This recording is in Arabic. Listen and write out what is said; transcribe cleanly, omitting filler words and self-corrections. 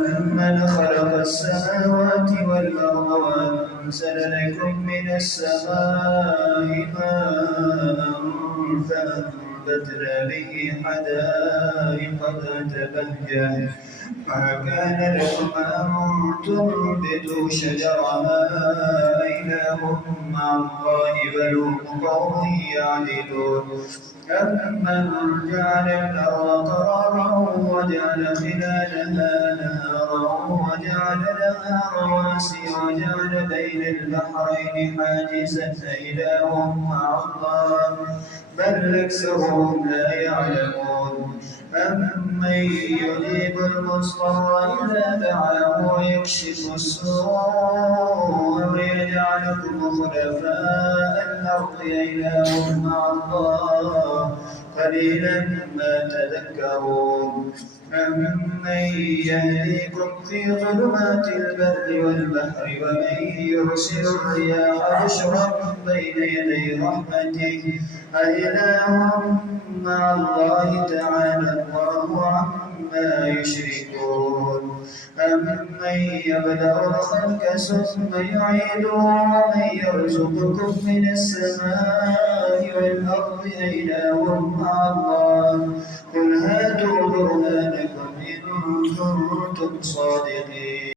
أَمَّنْ خَلَقَ السَّمَاوَاتِ وَالْأَرْضَ وَأَنزَلَ لَكُم مِّنَ السَّمَاءِ مَاءً فَأَنبَتْنَا بِهِ حَدَائِقَ ذَاتَ بَهْجَةٍ مَا كَانَ لَكُمْ أَن تُنبِتُوا شَجَرَهَا أَإِلَٰهٌ مَّعَ اللَّهِ بَلْ هُمْ قَوْمٌ يَعْدِلُونَ أَمَّن جَعَلَ الْأَرْضَ قَرَارًا وَجَعَلَ خِلَالَهَا أَنْهَارًا وَجَعَلَ لَهَا رَوَاسِيَ وَجَعَلَ بَيْنَ الْبَحْرَيْنِ حَاجِزًا أَإِلَٰهٌ مَّعَ اللَّهِ بَلْ أَكْثَرُهُمْ لَا يَعْلَمُونَ أَمَّن يُجِيبُ الْمُضْطَرَّ إِذَا دَعَاهُ وَيَكْشِفُ السُّوءَ وَيَجْعَلُكُمْ خُلَفَاءَ الْأَرْضِ أَإِلَٰهٌ مَّعَ اللَّهِ قَلِيلًا مَّا تَذَكَّرُونَ أَمَّن يَهْدِيكُمْ فِي ظُلُمَاتِ الْبَرِّ وَالْبَحْرِ وَمَن يُرْسِلُ الرِّيَاحَ بُشْرًا بَيْنَ يَدَيْ رَحْمَتِهِ أَإِلَٰهٌ مَّعَ اللَّهِ تَعَالَى اللَّهُ عَمَّا يُشْرِكُونَ أَمَّن يَبْدَأُ الْخَلْقَ ثُمَّ يُعِيدُهُ وَمَن يَرْزُقُكُم مِّنَ السَّمَاءِ وَالْأَرْضِ أَإِلَٰهٌ مَّعَ اللَّهِ قُلْ هَاتُوا بُرْهَانَكُمْ إِن كُنتُمْ صَادِقِينَ